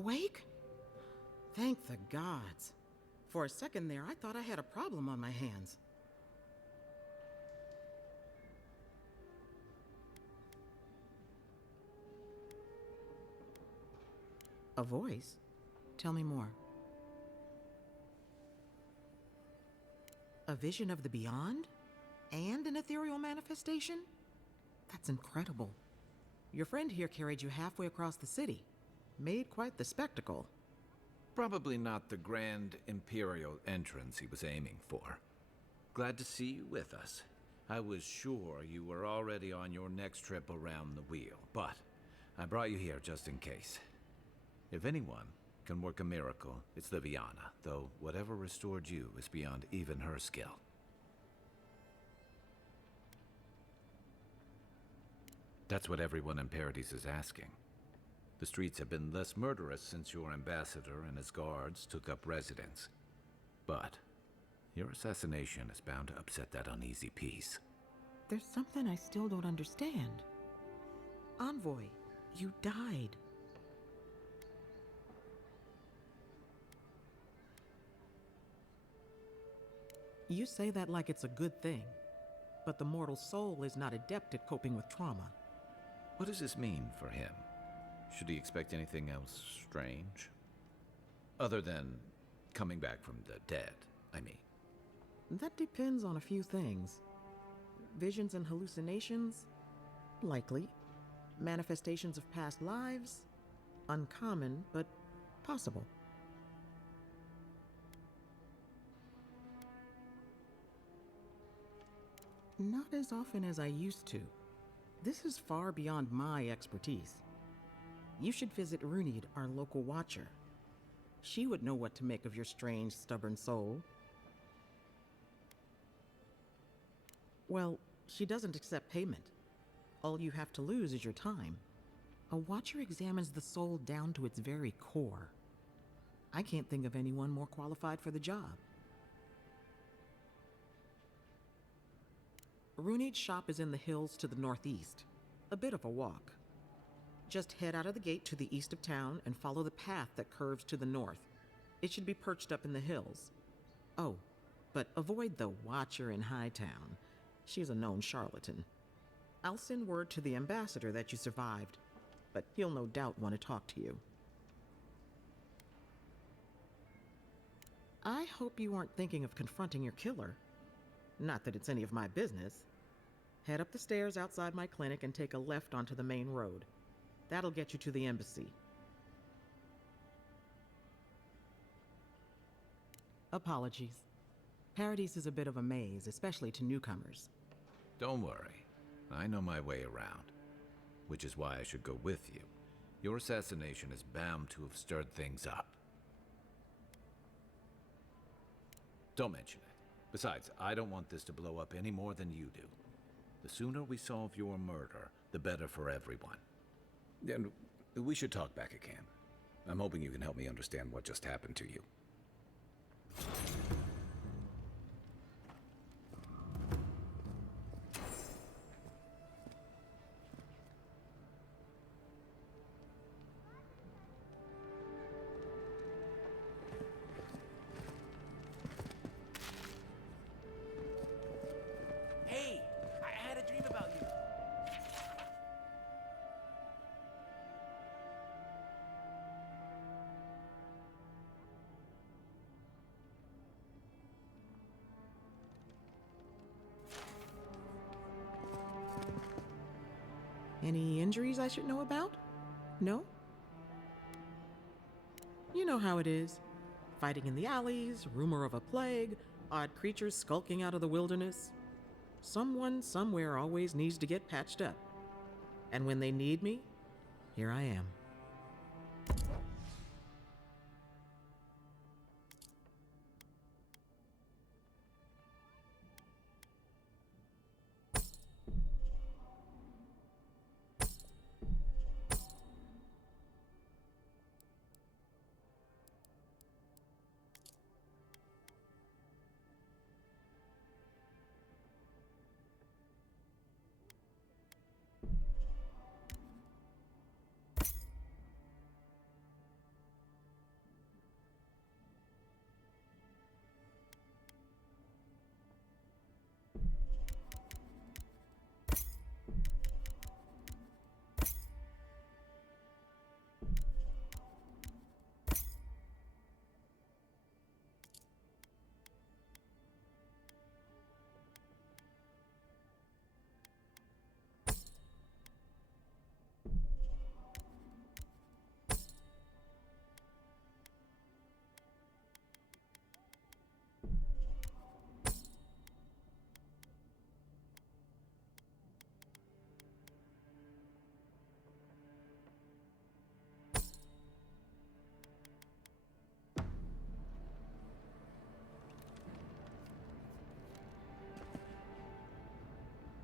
awake? Thank the gods. For a second there, I thought I had a problem on my hands. A voice? Tell me more. A vision of the beyond? And an ethereal manifestation? That's incredible. Your friend here carried you halfway across the city. Made quite the spectacle. Probably not the grand imperial entrance he was aiming for. Glad to see you with us. I was sure you were already on your next trip around the wheel, but I brought you here just in case. If anyone can work a miracle, it's Liviana, though whatever restored you is beyond even her skill. That's what everyone in Paradise is asking. The streets have been less murderous since your ambassador and his guards took up residence. But your assassination is bound to upset that uneasy peace. There's something I still don't understand. Envoy, you died. You say that like it's a good thing, but the mortal soul is not adept at coping with trauma. What does this mean for him? Should he expect anything else strange? Other than coming back from the dead, I mean. That depends on a few things. Visions and hallucinations? Likely. Manifestations of past lives? Uncommon, but possible. Not as often as I used to. This is far beyond my expertise. You should visit Runid, our local watcher. She would know what to make of your strange, stubborn soul. Well, she doesn't accept payment. All you have to lose is your time. A watcher examines the soul down to its very core. I can't think of anyone more qualified for the job. Runid's shop is in the hills to the northeast. A bit of a walk. Just head out of the gate to the east of town and follow the path that curves to the north. It should be perched up in the hills. Oh, but avoid the watcher in Hightown. She's a known charlatan. I'll send word to the ambassador that you survived, but he'll no doubt want to talk to you. I hope you aren't thinking of confronting your killer. Not that it's any of my business. Head up the stairs outside my clinic and take a left onto the main road. That'll get you to the embassy. Apologies. Paradise is a bit of a maze, especially to newcomers. Don't worry. I know my way around. Which is why I should go with you. Your assassination is bound to have stirred things up. Don't mention it. Besides, I don't want this to blow up any more than you do. The sooner we solve your murder, the better for everyone. And we should talk back again. I'm hoping you can help me understand what just happened to you. Hey, I had a dream about you. Any injuries I should know about? No? You know how it is. Fighting in the alleys, rumor of a plague, odd creatures skulking out of the wilderness. Someone somewhere always needs to get patched up. And when they need me, here I am.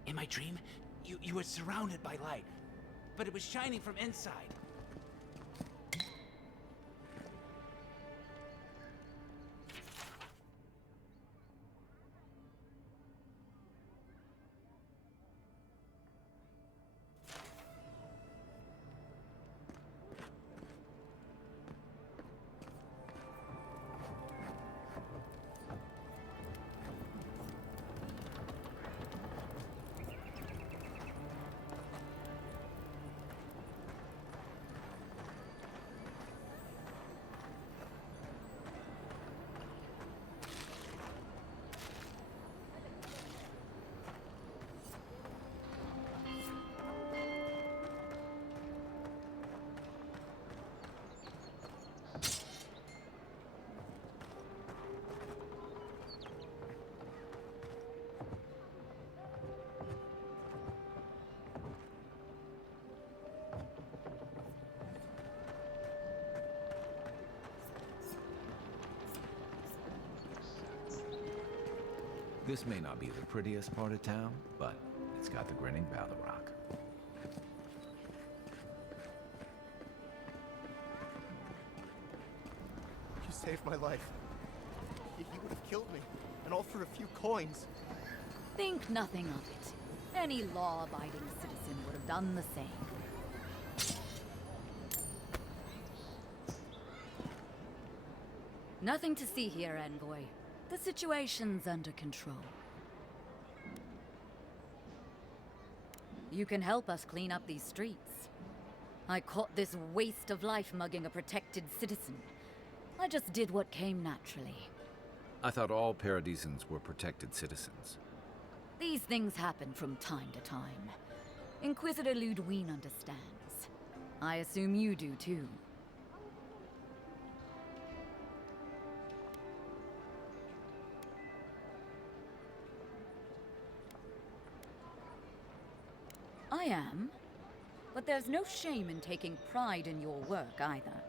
In my dream, you were surrounded by light, but it was shining from inside. This may not be the prettiest part of town, but it's got the grinning Battle Rock. You saved my life. You would have killed me, and all for a few coins. Think nothing of it. Any law-abiding citizen would have done the same. Nothing to see here, envoy. The situation's under control. You can help us clean up these streets. I caught this waste of life mugging a protected citizen. I just did what came naturally. I thought all Paradisans were protected citizens. These things happen from time to time. Inquisitor Ludwine understands. I assume you do too. I am, but there's no shame in taking pride in your work either.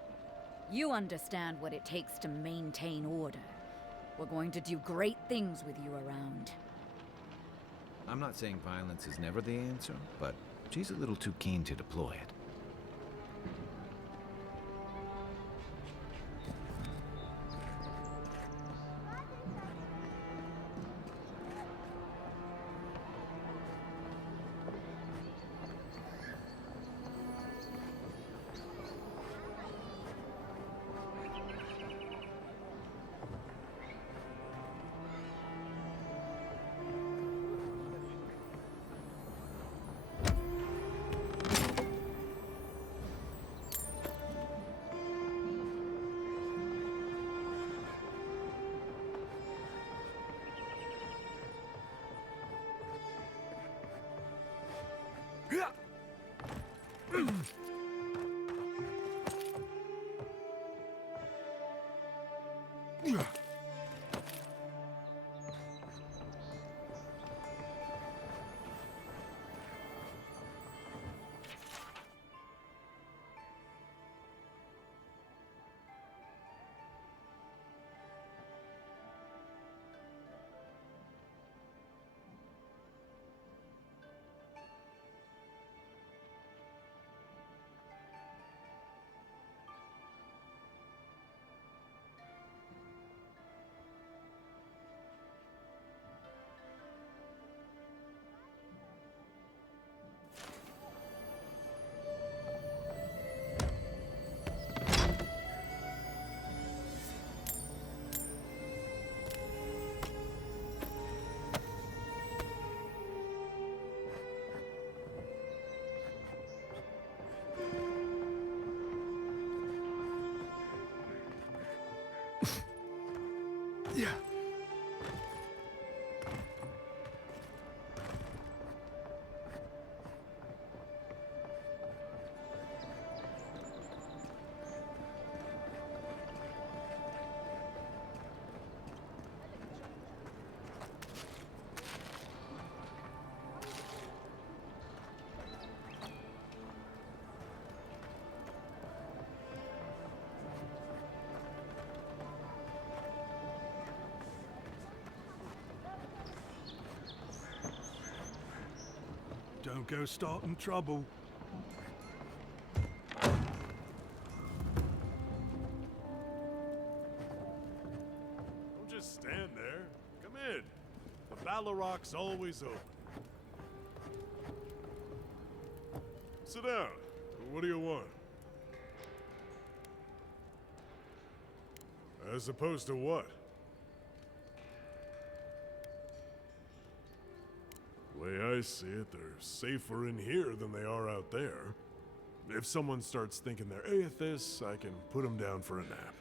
You understand what it takes to maintain order. We're going to do great things with you around. I'm not saying violence is never the answer, but she's a little too keen to deploy it. Don't go starting trouble. Don't just stand there. Come in. The Ballaroc's always open. Sit down. What do you want? As opposed to what? The way I see it, they're safer in here than they are out there. If someone starts thinking they're atheists, I can put them down for a nap.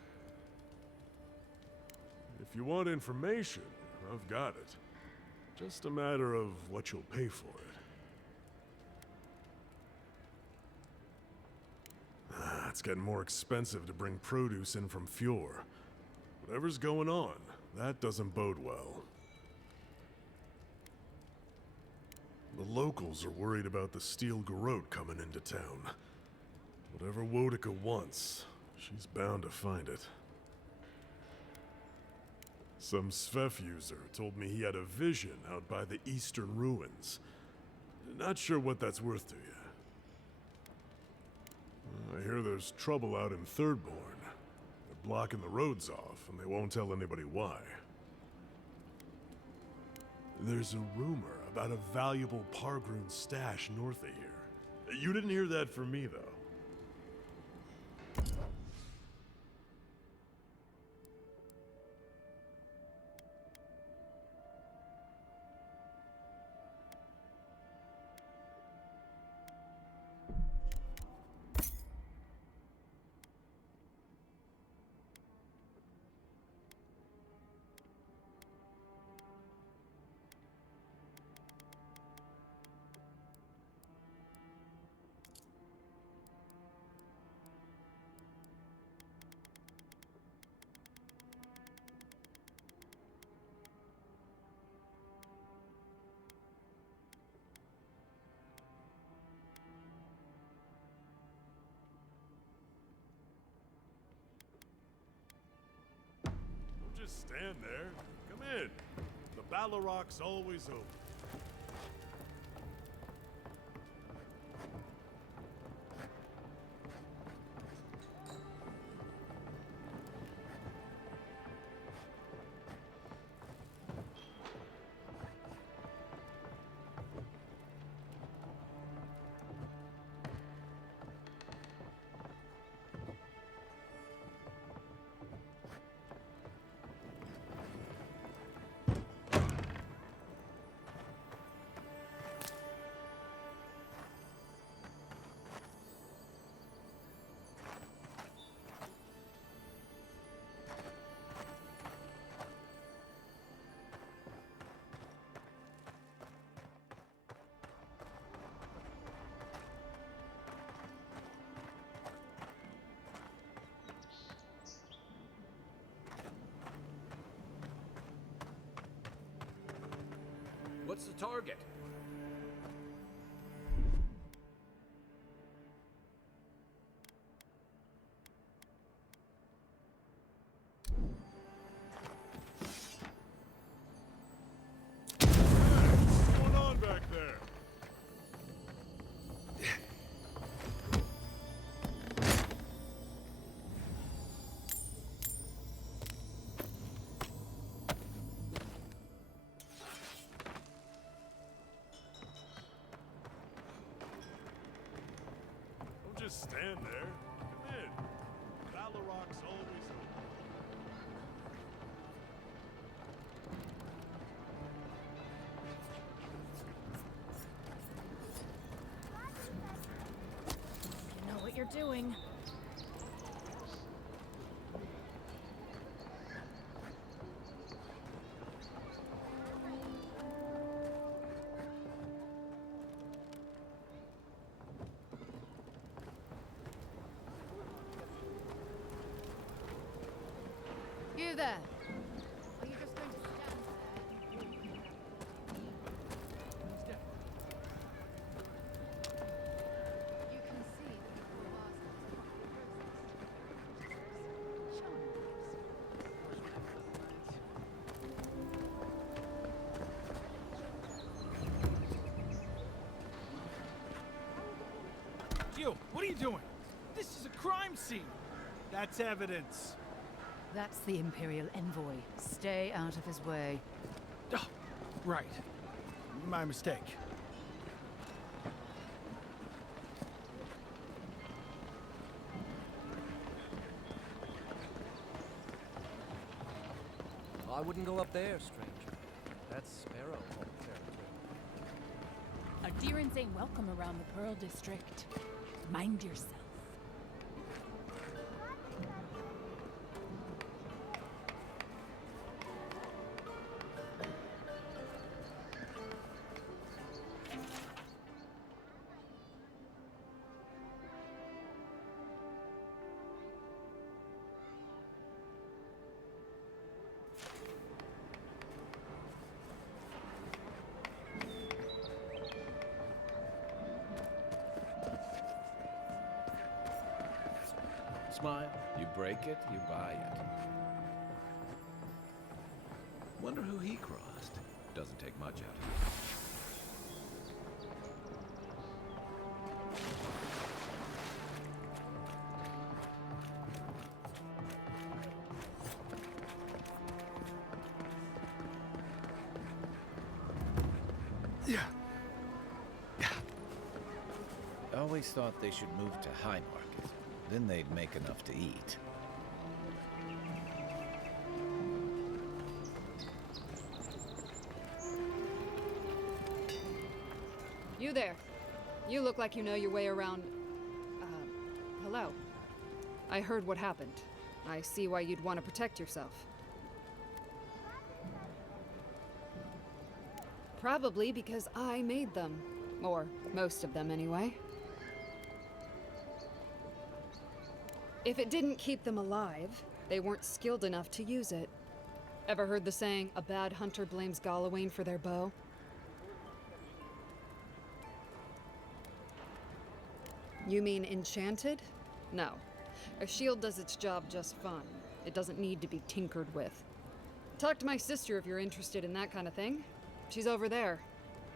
If you want information, I've got it. Just a matter of what you'll pay for it. It's getting more expensive to bring produce in from Fjord. Whatever's going on, that doesn't bode well. The locals are worried about the steel garrote coming into town. Whatever Wodica wants, she's bound to find it. Some Svef user told me he had a vision out by the eastern ruins. Not sure what that's worth to you. I hear there's trouble out in Thirdborn. They're blocking the roads off, and they won't tell anybody why. There's a rumor about a valuable Pargroon stash north of here. You didn't hear that from me, though. Just stand there. Come in. The Ballaroc's always open. What's the target? What's going on back there? Just stand there. Come in. Ballaroc's always open. You know what you're doing. You there? Are you just going to stand there? You can see that the Prova's What are you doing? This is a crime scene. That's evidence. That's the Imperial envoy. Stay out of his way. Oh, right. My mistake. I wouldn't go up there, stranger. That's Sparrow home territory. Adherents ain't welcome around the Pearl District. Mind yourself. Smile. You break it, you buy it. Wonder who he crossed. Doesn't take much out of you. I always thought they should move to High Market. Then they'd make enough to eat. You there. You look like you know your way around... hello. I heard what happened. I see why you'd want to protect yourself. Probably because I made them. Or most of them, anyway. If it didn't keep them alive, they weren't skilled enough to use it. Ever heard the saying, a bad hunter blames Gallowayne for their bow? You mean enchanted? No. A shield does its job just fine. It doesn't need to be tinkered with. Talk to my sister if you're interested in that kind of thing. She's over there.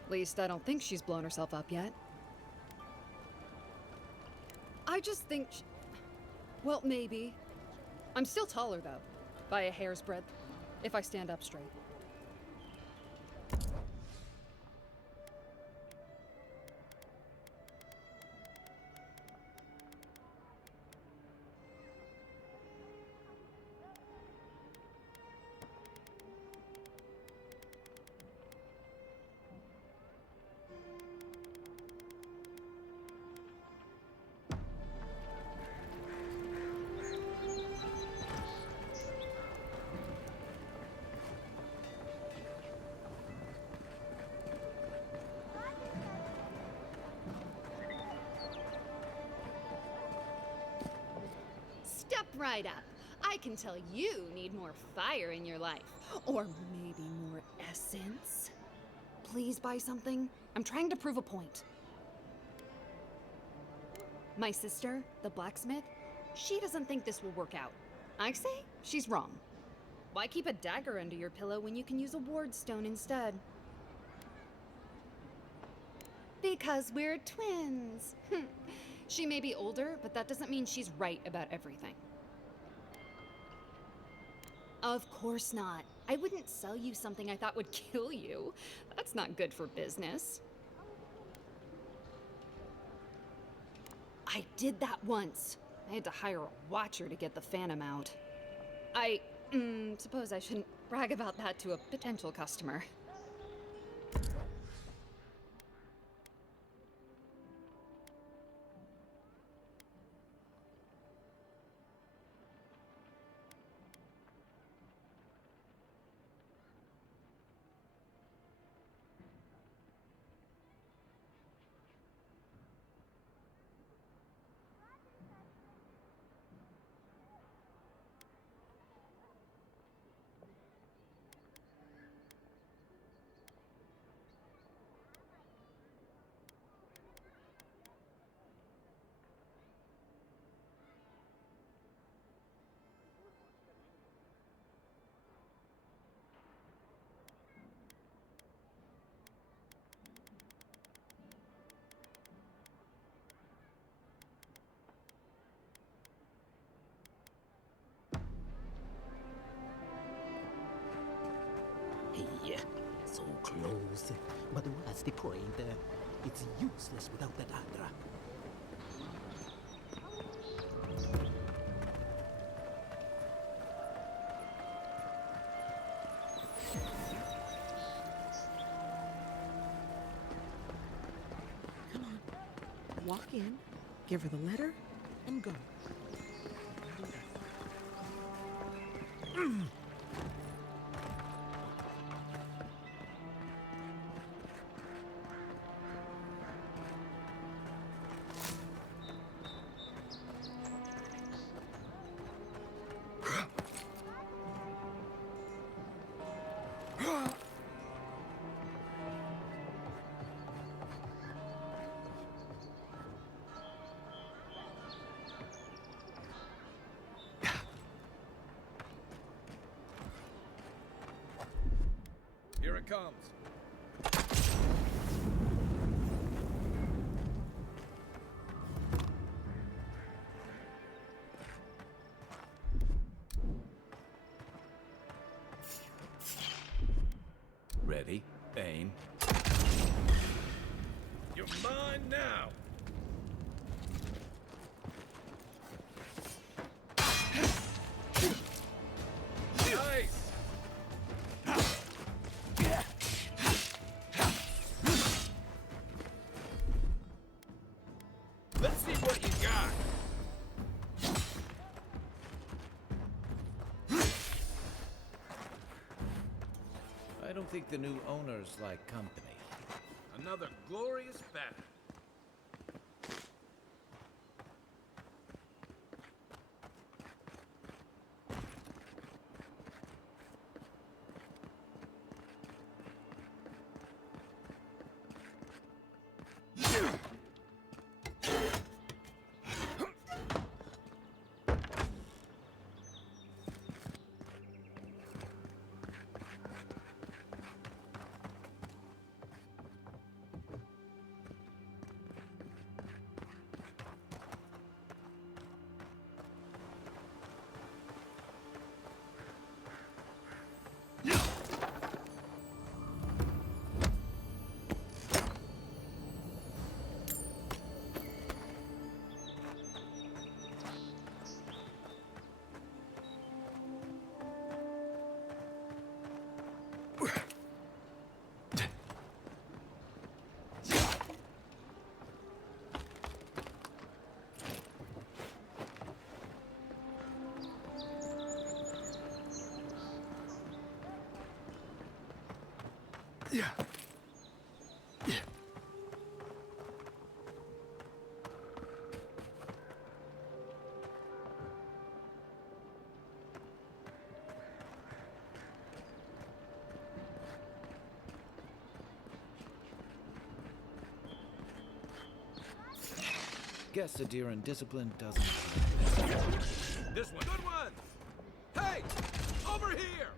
At least I don't think she's blown herself up yet. I just think... Well, maybe. I'm still taller, though. By a hair's breadth. If I stand up straight. Step right up. I can tell you need more fire in your life. Or maybe more essence. Please buy something. I'm trying to prove a point. My sister, the blacksmith, she doesn't think this will work out. I say she's wrong. Why keep a dagger under your pillow when you can use a ward stone instead? Because we're twins. She may be older, but that doesn't mean she's right about everything. Of course not. I wouldn't sell you something I thought would kill you. That's not good for business. I did that once. I had to hire a watcher to get the phantom out. I suppose I shouldn't brag about that to a potential customer. So close. But what's the point? It's useless without the data. Come on. Walk in, give her the letter, and go. Here it comes. Ready, aim. You're mine now! Nice! Let's see what you got. I don't think the new owners like company. Another glorious battle. Yeah. Yeah. Guess a deer in discipline doesn't. This one. Good one! Hey! Over here!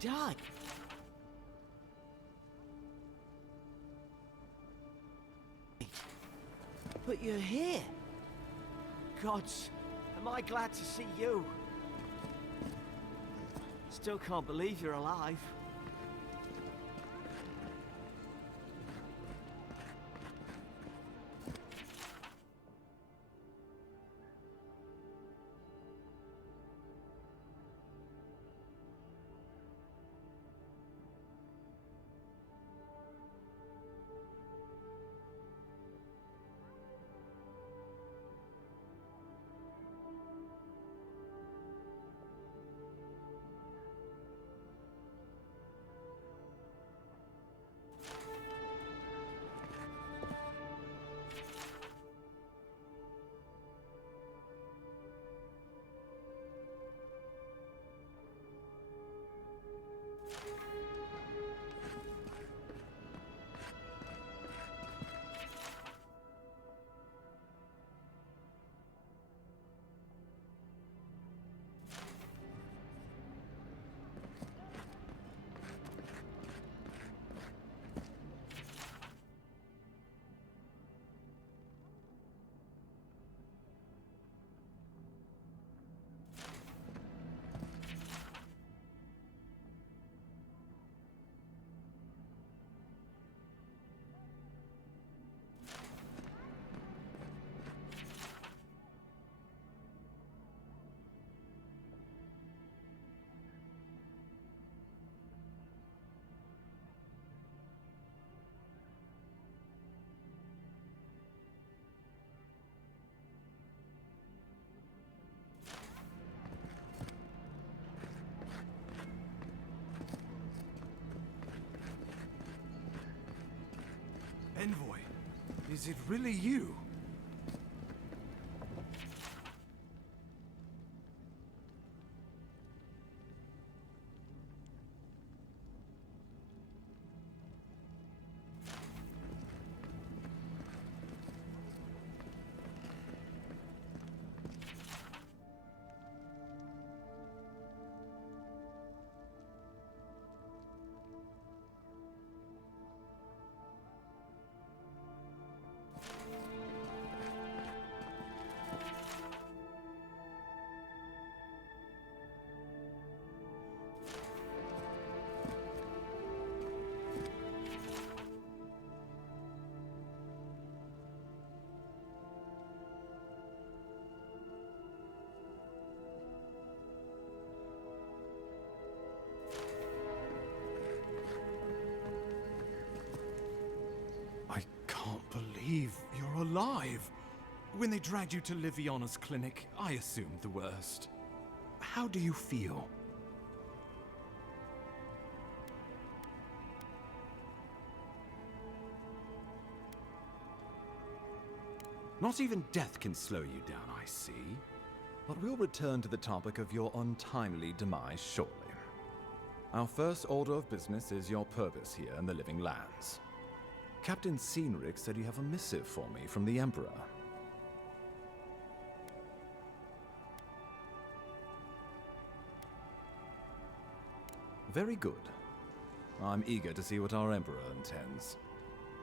die. But you're here. Gods, am I glad to see you. Still can't believe you're alive. Envoy, is it really you? I can't believe you're alive. When they dragged you to Liviana's clinic, I assumed the worst. How do you feel? Not even death can slow you down, I see. But we'll return to the topic of your untimely demise shortly. Our first order of business is your purpose here in the Living Lands. Captain Cynric said you have a missive for me from the Emperor. Very good. I'm eager to see what our Emperor intends.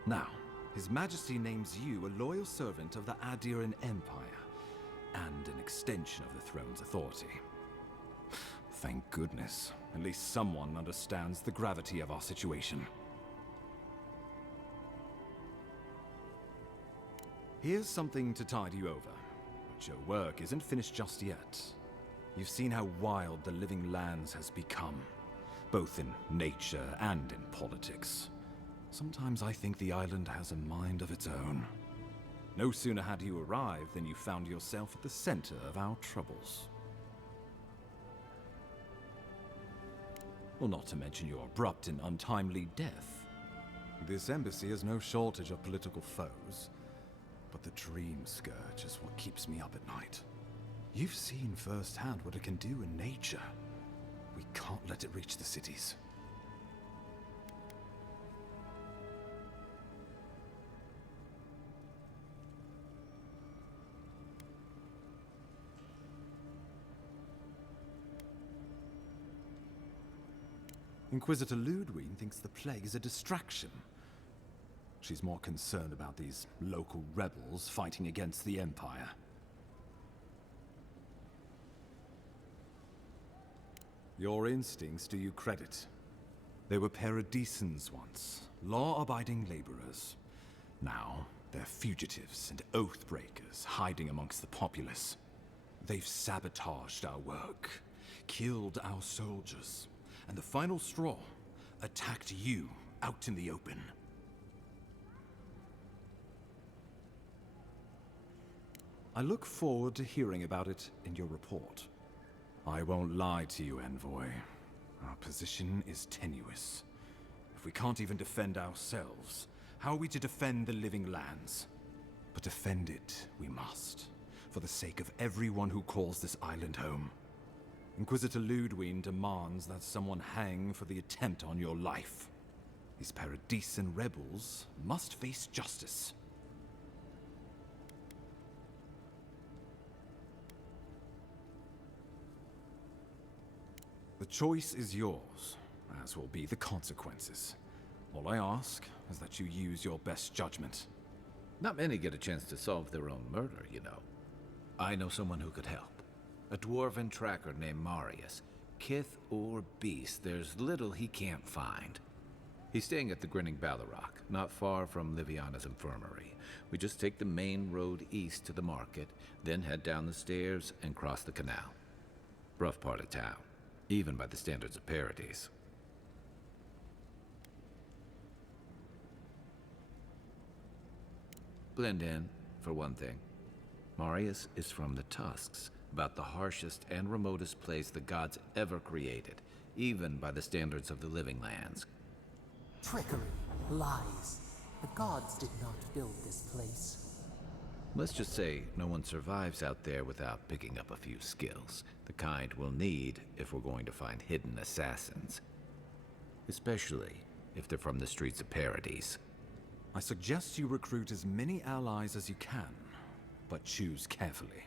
Now, His Majesty names you a loyal servant of the Adiran Empire, and an extension of the throne's authority. Thank goodness. At least someone understands the gravity of our situation. Here's something to tide you over, but your work isn't finished just yet. You've seen how wild the Living Lands has become, both in nature and in politics. Sometimes I think the island has a mind of its own. No sooner had you arrived than you found yourself at the center of our troubles. Well, not to mention your abrupt and untimely death. This embassy has no shortage of political foes, but the Dream Scourge is what keeps me up at night. You've seen firsthand what it can do in nature. We can't let it reach the cities. Inquisitor Ludwig thinks the plague is a distraction. She's more concerned about these local rebels fighting against the Empire. Your instincts do you credit. They were paradisans once, law-abiding laborers. Now, they're fugitives and oath-breakers hiding amongst the populace. They've sabotaged our work, killed our soldiers, and the final straw, attacked you out in the open. I look forward to hearing about it in your report. I won't lie to you, Envoy. Our position is tenuous. If we can't even defend ourselves, how are we to defend the living lands? But defend it we must, for the sake of everyone who calls this island home. Inquisitor Ludwig demands that someone hang for the attempt on your life. These Paradisan rebels must face justice. The choice is yours, as will be the consequences. All I ask is that you use your best judgment. Not many get a chance to solve their own murder, you know. I know someone who could help. A dwarven tracker named Marius. Kith or beast, there's little he can't find. He's staying at the Grinning Ballarrock, not far from Liviana's infirmary. We just take the main road east to the market, then head down the stairs and cross the canal. Rough part of town, even by the standards of Paradise. Blend in, for one thing. Marius is from the Tusks, about the harshest and remotest place the gods ever created, even by the standards of the living lands. Trickery, lies. The gods did not build this place. Let's just say no one survives out there without picking up a few skills, the kind we'll need if we're going to find hidden assassins. Especially if they're from the streets of Paradise. I suggest you recruit as many allies as you can, but choose carefully.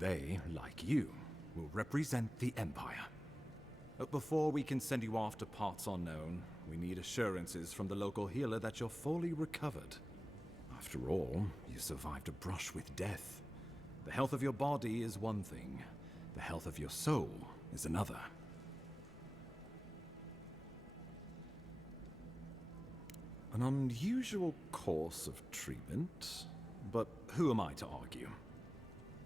They, like you, will represent the Empire. But before we can send you off to parts unknown, we need assurances from the local healer that you're fully recovered. After all, you survived a brush with death. The health of your body is one thing. The health of your soul is another. An unusual course of treatment, but who am I to argue?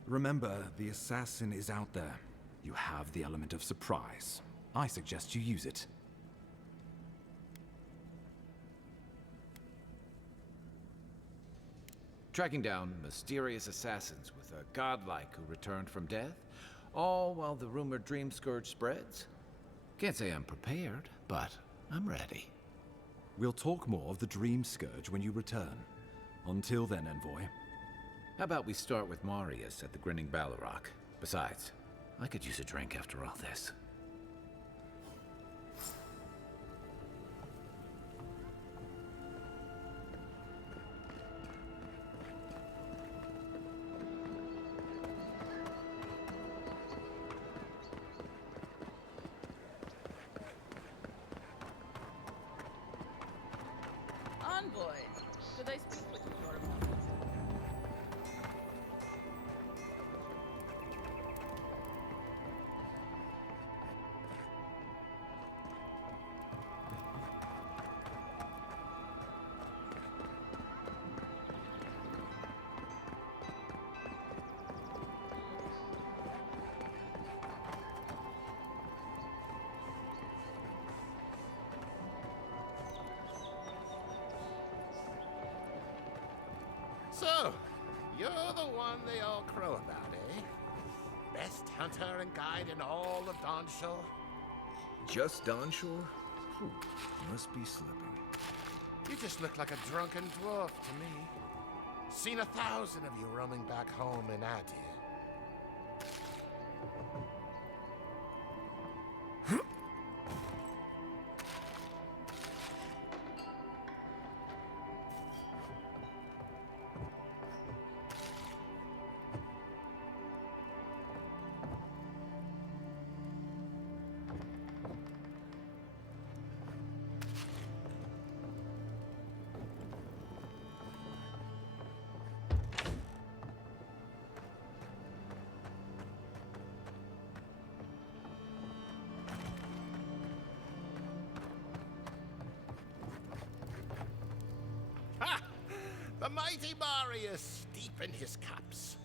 Remember, the assassin is out there. You have the element of surprise. I suggest you use it. Tracking down mysterious assassins with a godlike who returned from death, all while the rumored dream scourge spreads. Can't say I'm prepared, but I'm ready. We'll talk more of the dream scourge when you return. Until then, Envoy. How about we start with Marius at the Grinning Ballarrock? Besides, I could use a drink after all this. Envoys, could I speak with you for a moment? So, you're the one they all crow about, eh? Best hunter and guide in all of Dawnshore? Just Dawnshore? Whew, must be slipping. You just look like a drunken dwarf to me. Seen 1,000 of you roaming back home in Adir. mighty Marius, deep in his cups,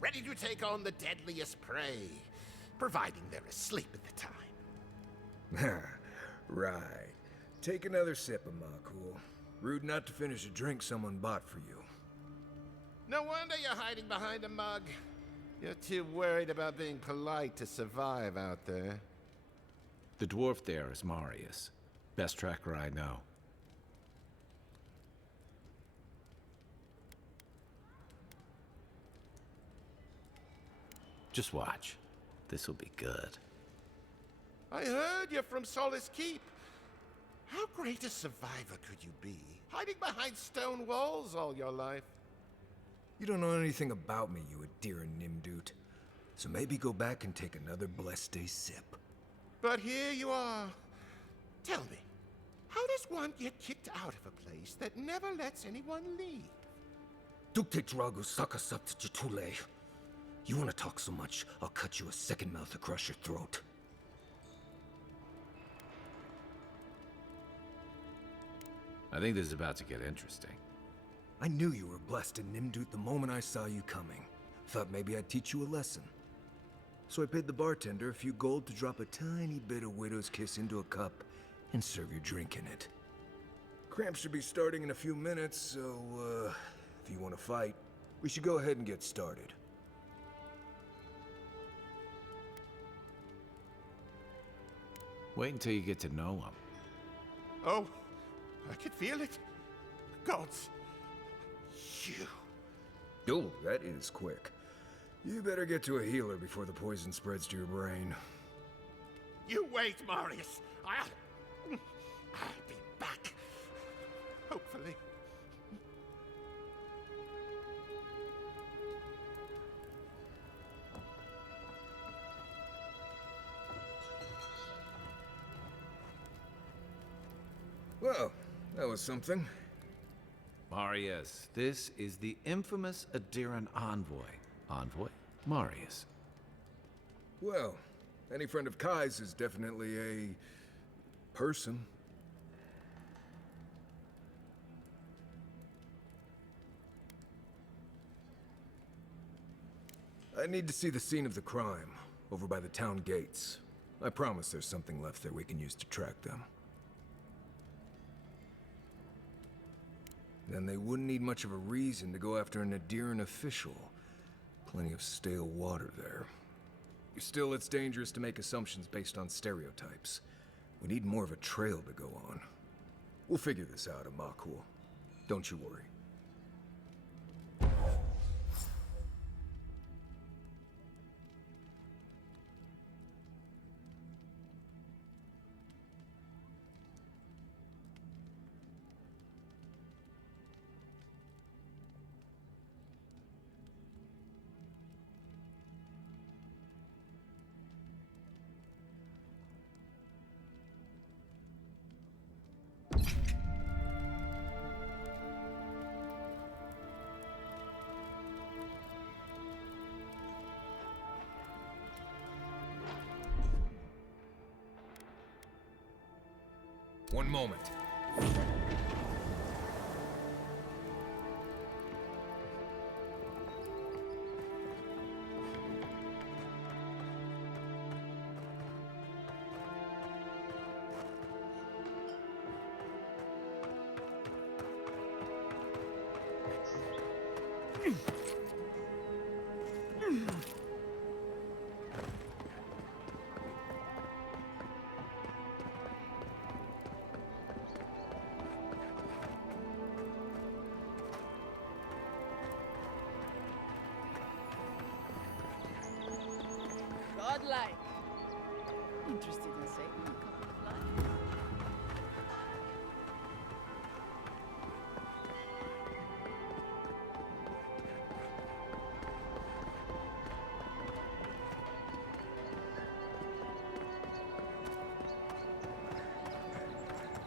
ready to take on the deadliest prey, providing they're asleep at the time. Right. Take another sip of Makul. Rude not to finish a drink someone bought for you. No wonder you're hiding behind a mug. You're too worried about being polite to survive out there. The dwarf there is Marius. Best tracker I know. Just watch. This'll be good. I heard you're from Solace Keep. How great a survivor could you be, hiding behind stone walls all your life? You don't know anything about me, you Adira Nimdut. So maybe go back and take another blessed day sip. But here you are. Tell me, how does one get kicked out of a place that never lets anyone leave? Dukte Dragu Sakasat Jitule. You want to talk so much, I'll cut you a second mouth across your throat. I think this is about to get interesting. I knew you were blessed in Nimdut the moment I saw you coming. Thought maybe I'd teach you a lesson. So I paid the bartender a few gold to drop a tiny bit of Widow's Kiss into a cup and serve your drink in it. Cramps should be starting in a few minutes, so, if you want to fight, we should go ahead and get started. Wait until you get to know him. Oh, I can feel it. Gods. You. Oh, that is quick. You better get to a healer before the poison spreads to your brain. You wait, Marius. I'll be back. Hopefully. Well, that was something. Marius, this is the infamous Adiran envoy. Envoy? Marius. Well, any friend of Kai's is definitely a person. I need to see the scene of the crime, over by the town gates. I promise there's something left there we can use to track them. Then they wouldn't need much of a reason to go after an Adiran official. Plenty of stale water there. Still, it's dangerous to make assumptions based on stereotypes. We need more of a trail to go on. We'll figure this out, Amakul. Don't you worry. One moment. Godlike. Interested in saving a couple of lives?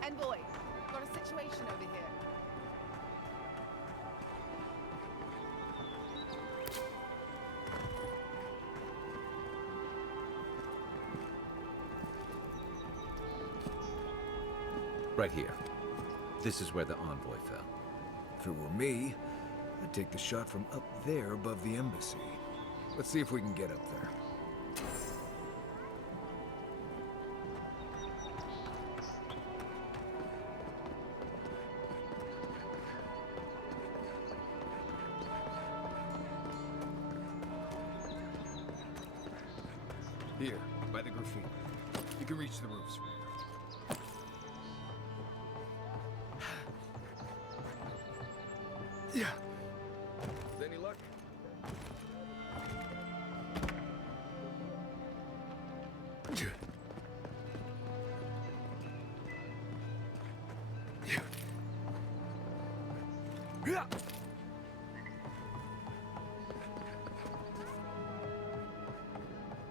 Envoy, got a situation over here. Right here. This is where the envoy fell. If it were me, I'd take the shot from up there above the embassy. Let's see if we can get up there. Here, by the graffiti. You can reach the roofs. Yeah. With any luck? Yeah.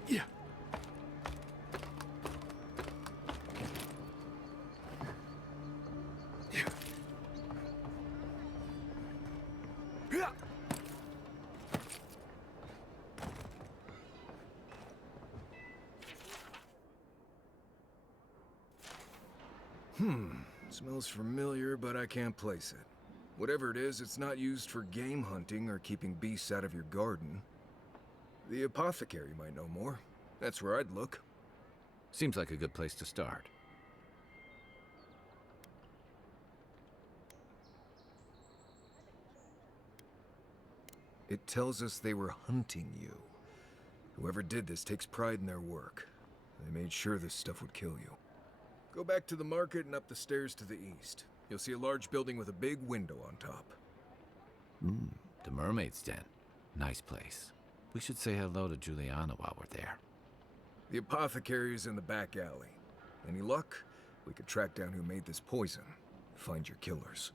Yeah. Smells familiar, but I can't place it. Whatever it is, it's not used for game hunting or keeping beasts out of your garden. The apothecary might know more. That's where I'd look. Seems like a good place to start. It tells us they were hunting you. Whoever did this takes pride in their work. They made sure this stuff would kill you. Go back to the market and up the stairs to the east. You'll see a large building with a big window on top. The Mermaid's Den. Nice place. We should say hello to Juliana while we're there. The apothecary is in the back alley. Any luck? We could track down who made this poison. Find your killers.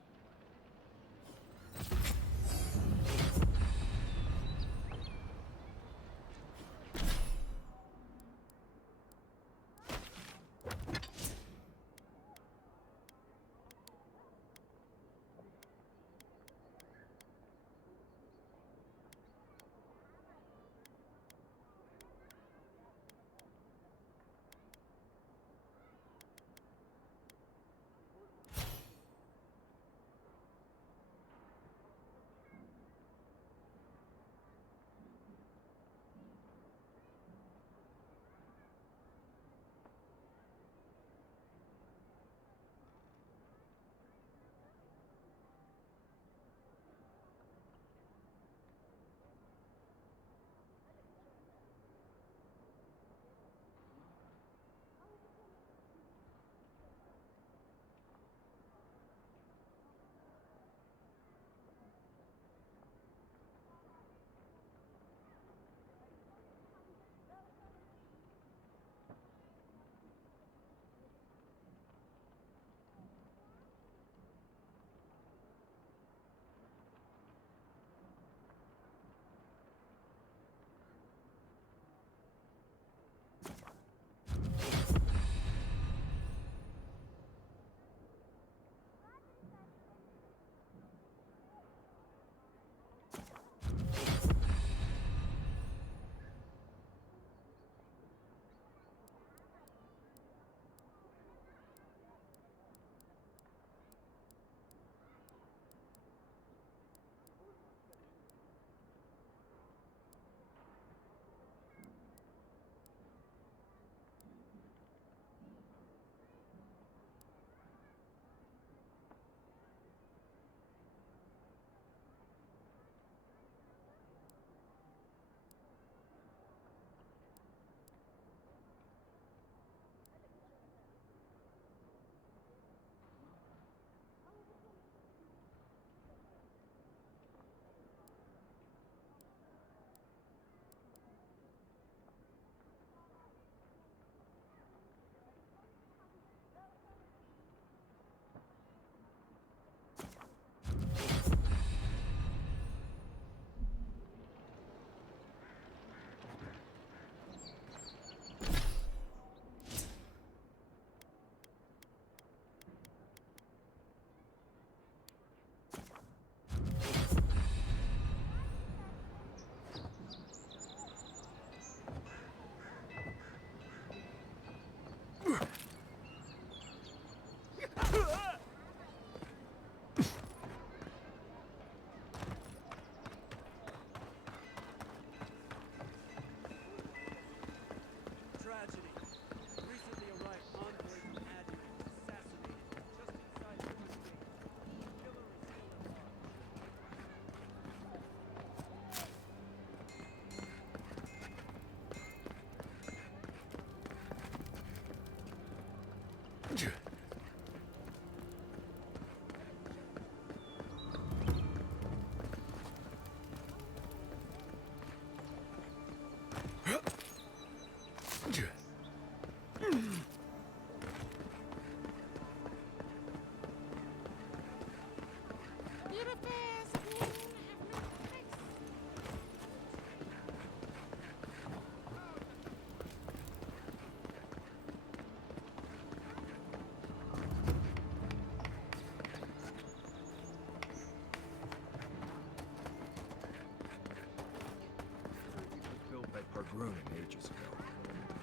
ruining ages ago.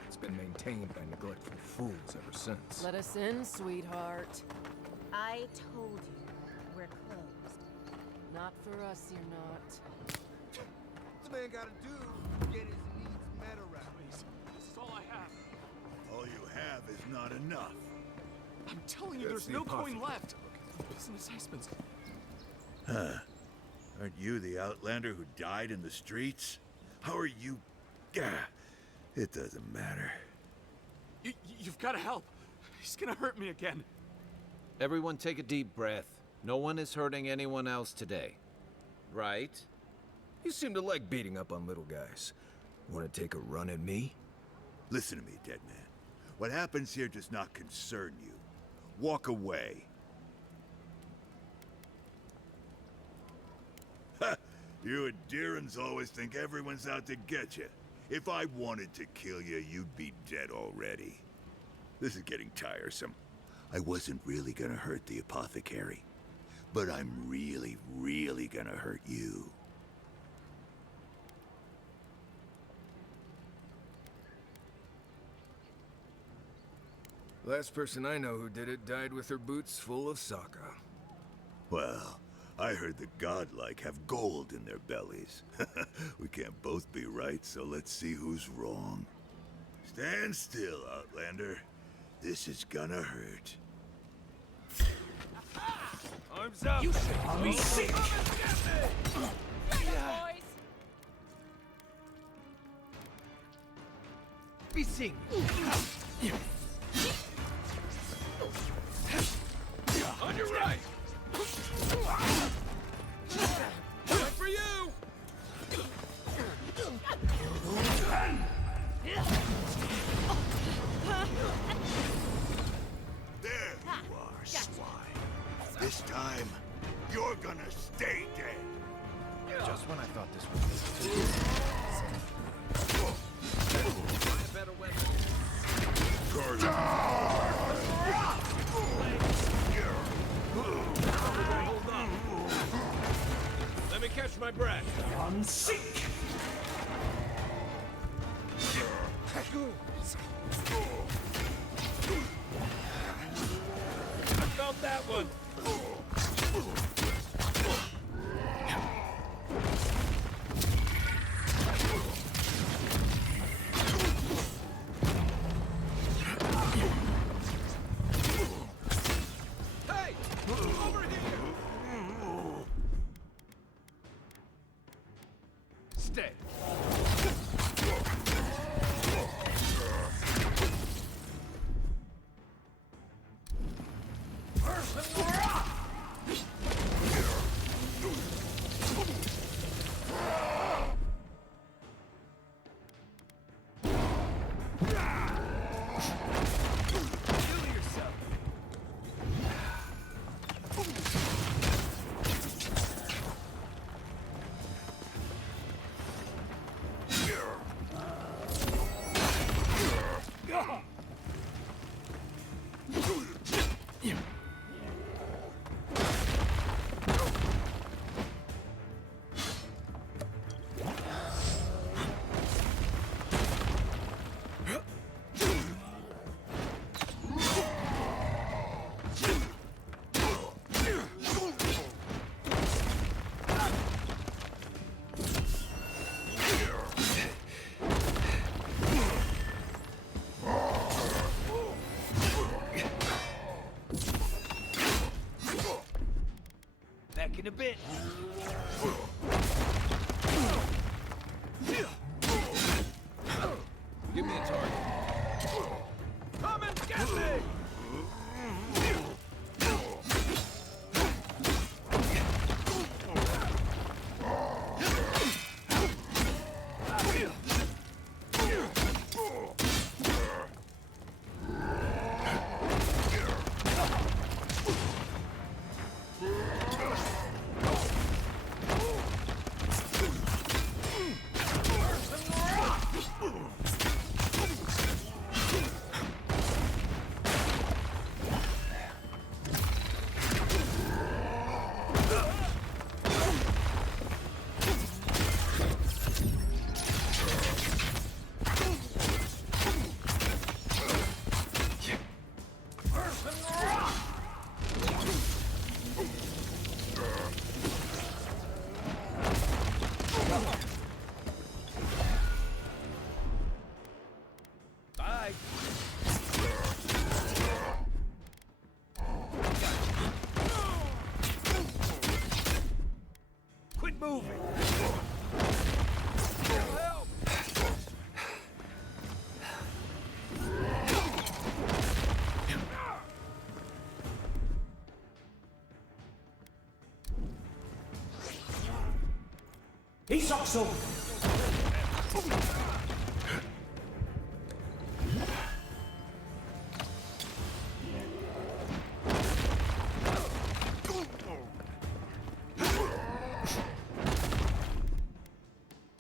It's been maintained by neglectful fools ever since. Let us in, sweetheart. I told you, we're closed. Not for us, you're not. What's a man gotta do to get his needs met around? Please, this is all I have. All you have is not enough. I'm telling you, That's there's no the coin apothecary. left. Business expense. Huh. Aren't you the outlander who died in the streets? How are you... Gah. It doesn't matter. You've got to help. He's gonna hurt me again. Everyone take a deep breath. No one is hurting anyone else today. Right? You seem to like beating up on little guys. Want to take a run at me? Listen to me, dead man. What happens here does not concern you. Walk away. Ha! You and Deerins always think everyone's out to get you. If I wanted to kill you, you'd be dead already. This is getting tiresome. I wasn't really gonna hurt the apothecary, but I'm really, really gonna hurt you. Last person I know who did it died with her boots full of saka. Well, I heard the godlike have gold in their bellies. We can't both be right, so let's see who's wrong. Stand still, Outlander. This is gonna hurt. Arms up! You should be sick. Be sing. On your right! Right for you! There you are, swine. This time, you're gonna stay dead. Just when I thought this was Find a better weapon. Hold on. Let me catch my breath. Unseek. I felt that one. Hey! Over here! Stay. Back in a bit. Give me a target. Come and get me! Isoxo!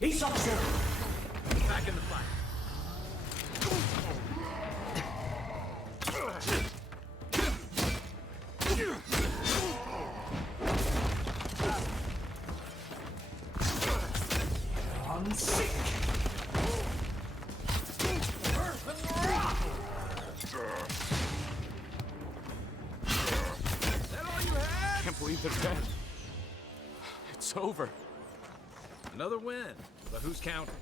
Isoxo! Back in the fight. I'm sick! Can't believe they're dead. It's over. Another win, but who's counting?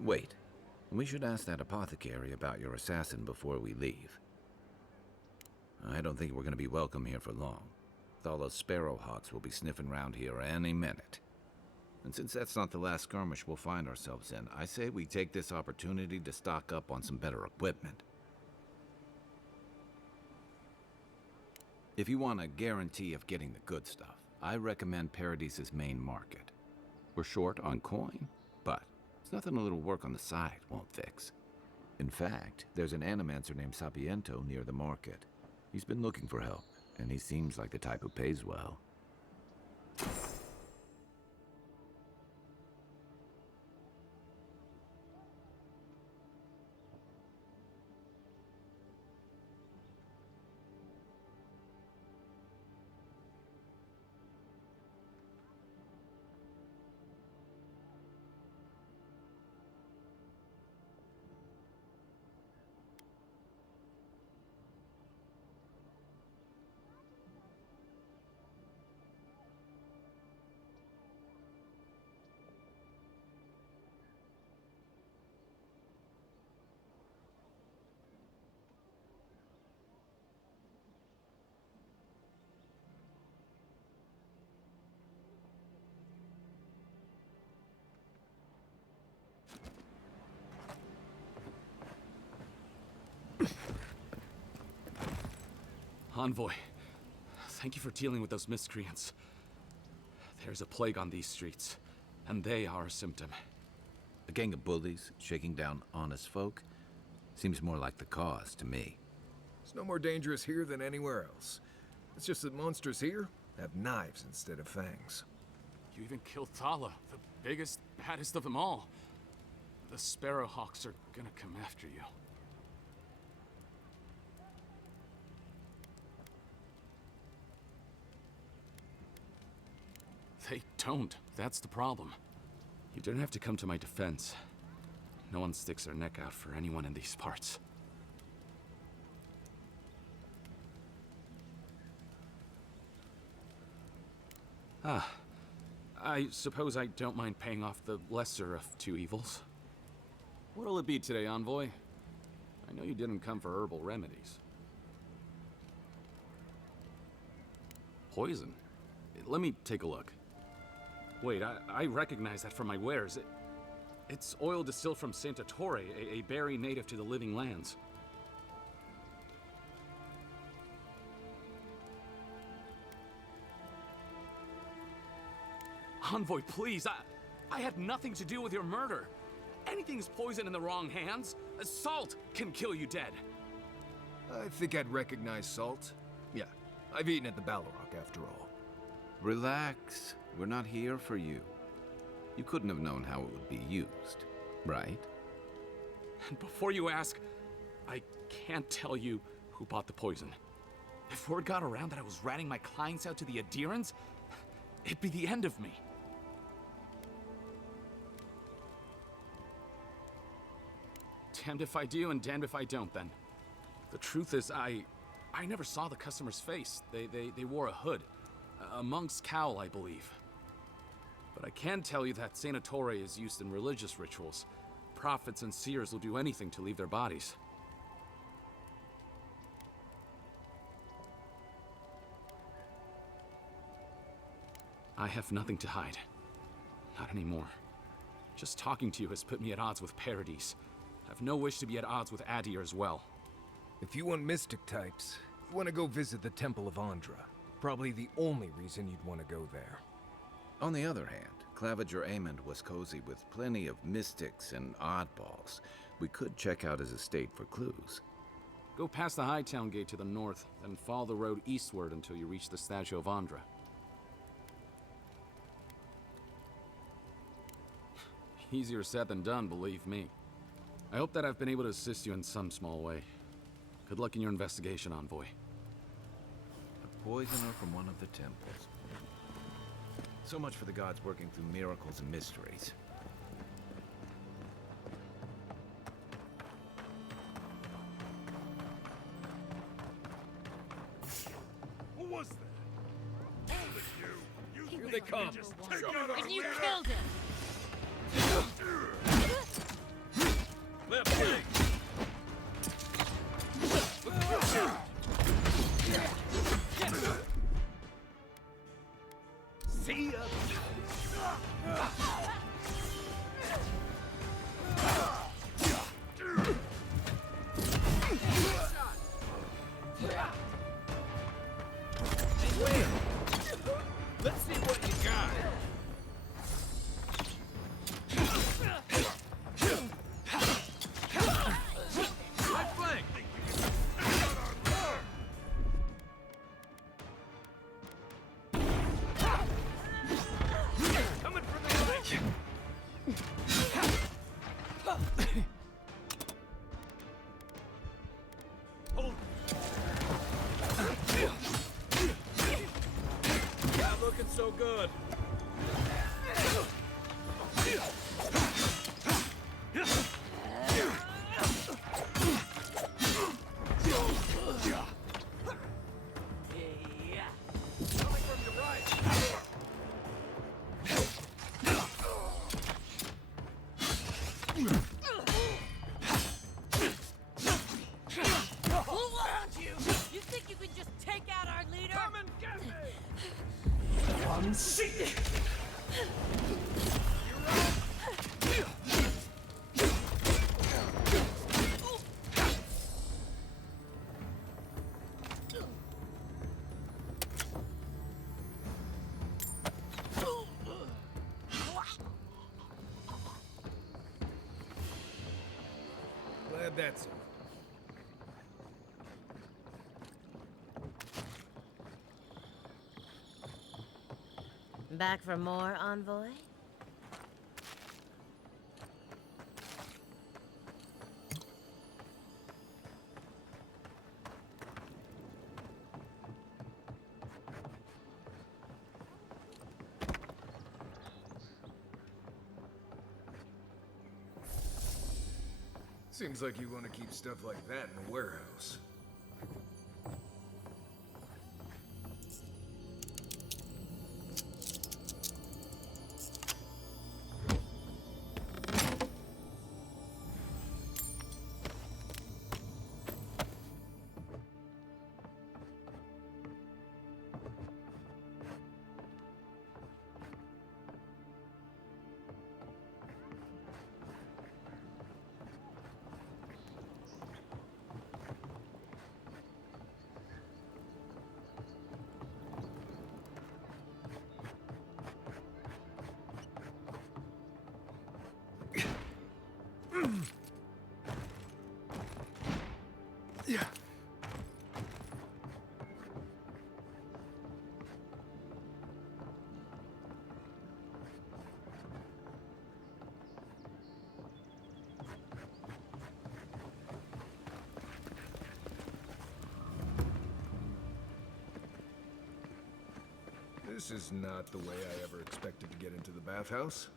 Wait. We should ask that apothecary about your assassin before we leave. I don't think we're going to be welcome here for long. Thalla's sparrowhawks will be sniffing around here any minute. And since that's not the last skirmish we'll find ourselves in, I say we take this opportunity to stock up on some better equipment. If you want a guarantee of getting the good stuff, I recommend Paradise's main market. We're short on coin, but it's nothing a little work on the side won't fix. In fact, there's an animancer named Sapiento near the market. He's been looking for help, and he seems like the type who pays well. Envoy, thank you for dealing with those miscreants. There's a plague on these streets, and they are a symptom. A gang of bullies shaking down honest folk seems more like the cause to me. It's no more dangerous here than anywhere else. It's just that monsters here have knives instead of fangs. You even killed Thalla, the biggest, baddest of them all. The Sparrowhawks are gonna come after you. They don't. That's the problem. You didn't have to come to my defense. No one sticks their neck out for anyone in these parts. I suppose I don't mind paying off the lesser of two evils. What'll it be today, Envoy? I know you didn't come for herbal remedies. Poison? Let me take a look. Wait, I recognize that from my wares. It's oil distilled from Santa Torre, a berry native to the Living Lands. Envoy, please, I had nothing to do with your murder. Anything's poison in the wrong hands. Salt can kill you dead. I think I'd recognize salt. Yeah, I've eaten at the Balrog after all. Relax. We're not here for you. You couldn't have known how it would be used, right? And before you ask, I can't tell you who bought the poison. If word got around that I was ratting my clients out to the adherents, it'd be the end of me. Damned if I do and damned if I don't, then. The truth is, I never saw the customer's face. They wore a hood. A monk's cowl, I believe. But I can tell you that Santa Torre is used in religious rituals. Prophets and seers will do anything to leave their bodies. I have nothing to hide. Not anymore. Just talking to you has put me at odds with Paradise. I have no wish to be at odds with Adir as well. If you want mystic types, you want to go visit the Temple of Andra. Probably the only reason you'd want to go there. On the other hand, Claviger Amond was cozy with plenty of mystics and oddballs. We could check out his estate for clues. Go past the Hightown Gate to the north, then follow the road eastward until you reach the statue of Andra. Easier said than done, believe me. I hope that I've been able to assist you in some small way. Good luck in your investigation, Envoy. A poisoner from one of the temples. So much for the gods working through miracles and mysteries. Who was that? Hold it, you! Here they come! And you killed him! Left leg! See ya! Let's see what you got! Not looking so good. Coming from your right! Who want you? You think you can just take out our leader? Come and get me! One seek! Glad that's over. Back for more, Envoy? Seems like you want to keep stuff like that in the warehouse. Yeah. This is not the way I ever expected to get into the bathhouse.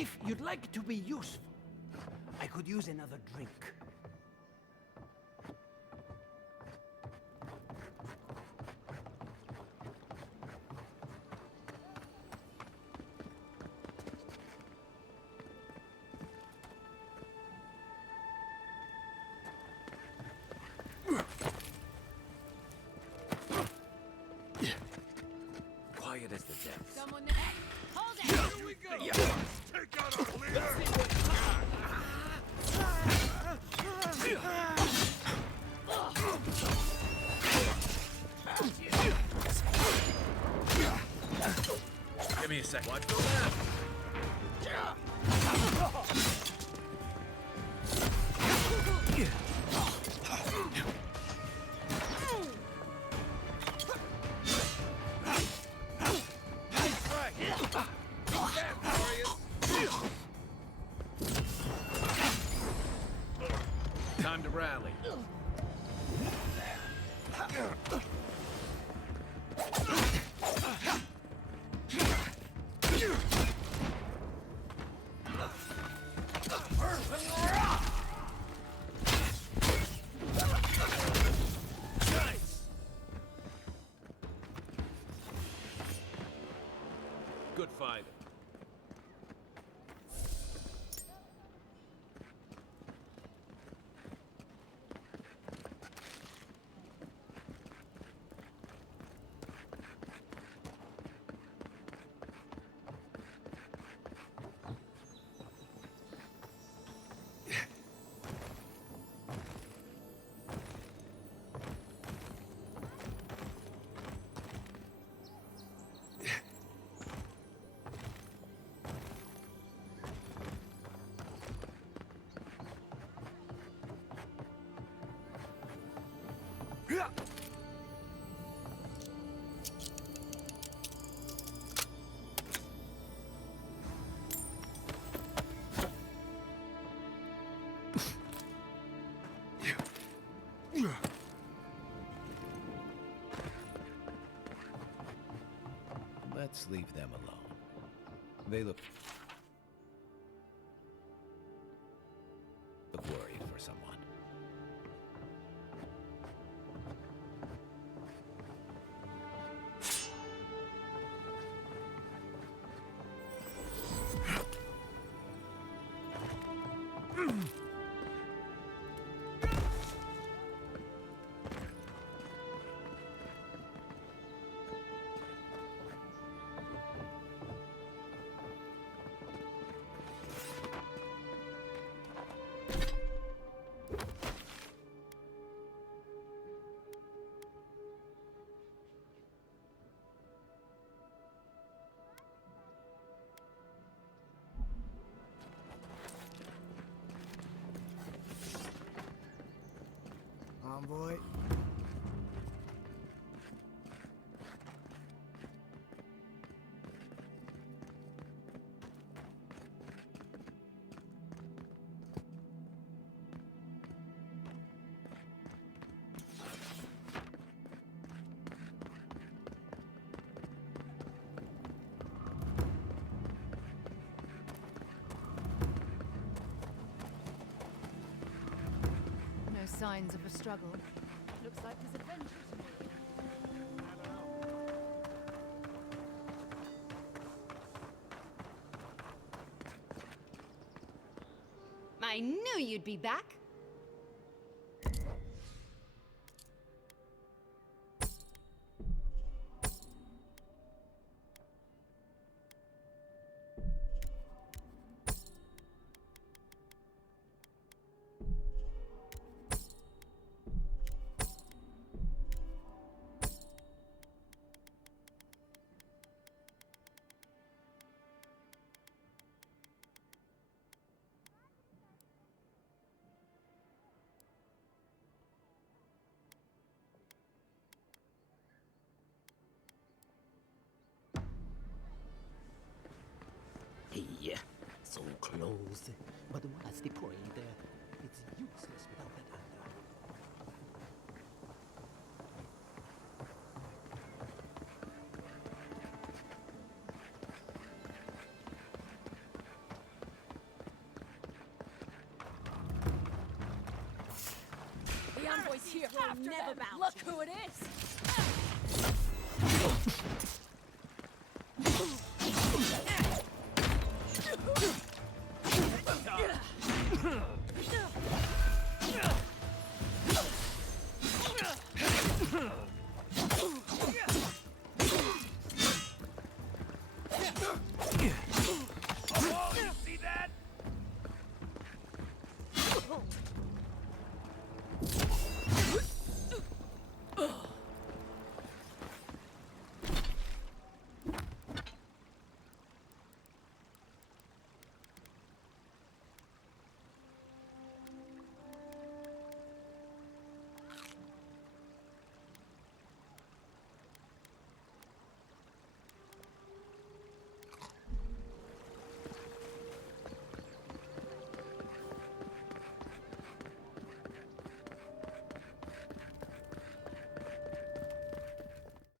If you'd like to be useful, I could use another drink. Quiet as the depths. Someone there. Hold it! Here we go! Take out our leader! Give me a sec. Watch the left. Time to rally. Good fighting. Let's leave them alone. They look worried for someone. Envoy. No signs of a struggle. Looks like there's adventure to me. I knew you'd be back. Hey, so close. But what's the point? It's useless without that under. envoy's here. After never them. bounce. Look who it is.